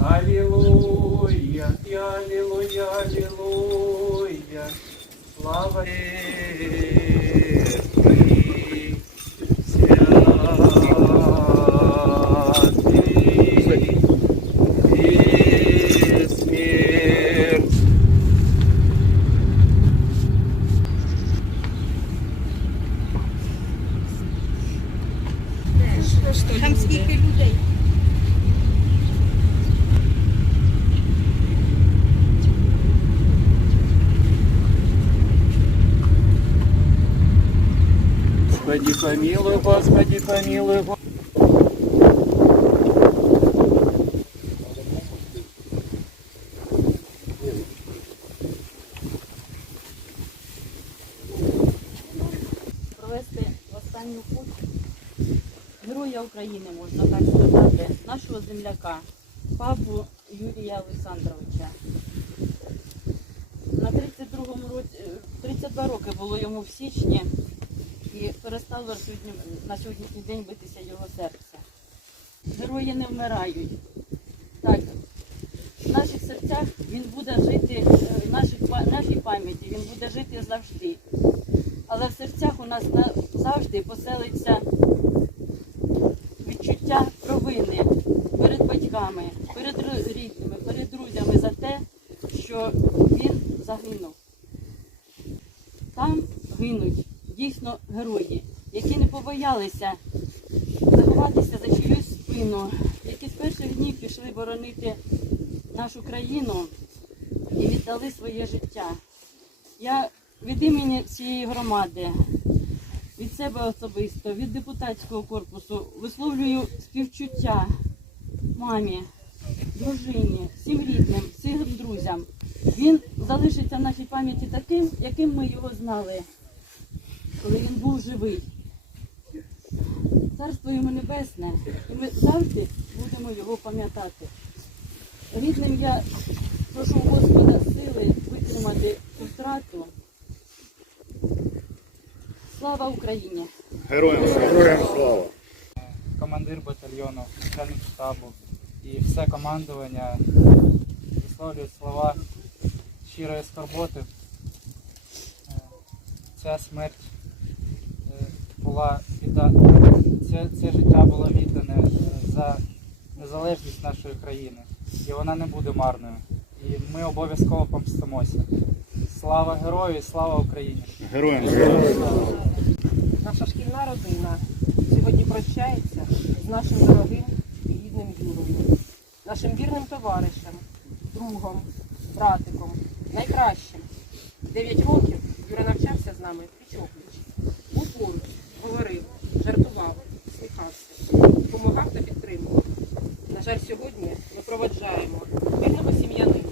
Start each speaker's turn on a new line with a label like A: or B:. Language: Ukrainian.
A: Алілуя, і алілуя, алілуя. Слава.
B: Там скільки людей.
A: Господи, помилуй, Господи, помилуй.
C: Провести в останню путь героя України, можна так сказати, нашого земляка, папу Юрія Олександровича. На 32-му році, е, 32 роки було йому в січні і перестало сьогодні, на сьогоднішній день битися його серце. Герої не вмирають. Так, в наших серцях він буде жити, е, в нашій, нашій пам'яті він буде жити завжди. Але в серцях у нас завжди поселиться відчуття провини перед батьками, перед рідними, перед друзями за те, що він загинув. Там гинуть дійсно герої, які не побоялися заховатися за чиюсь спину, які з перших днів пішли боронити нашу країну і віддали своє життя. Я від імені всієї громади, від себе особисто, від депутатського корпусу висловлюю співчуття мамі, дружині, всім рідним, всім друзям. Він залишиться в нашій пам'яті таким, яким ми його знали, коли він був живий. Царство йому небесне, і ми завжди будемо його пам'ятати. Рідним я прошу Господа сили витримати цю втрату. Слава Україні!
D: Героям слава!
E: командир батальйону, начальник штабу і все командування висловлюють слова щирої скорботи. Е, Ця смерть була відда... це, це життя було віддане е, за незалежність нашої країни. І вона не буде марною. І ми обов'язково помстимося. Слава герою і слава Україні!
D: Героям героям!
B: Наша шкільна родина сьогодні прощається з нашим дорогим і рідним Юрою, нашим вірним товаришем, другом, братиком, найкращим. Дев'ять років Юра навчався з нами пліч-опліч. Був поруч, говорив, жартував, сміхався, допомагав та підтримував. На жаль, сьогодні ми проведжаємо вільного сім'янина.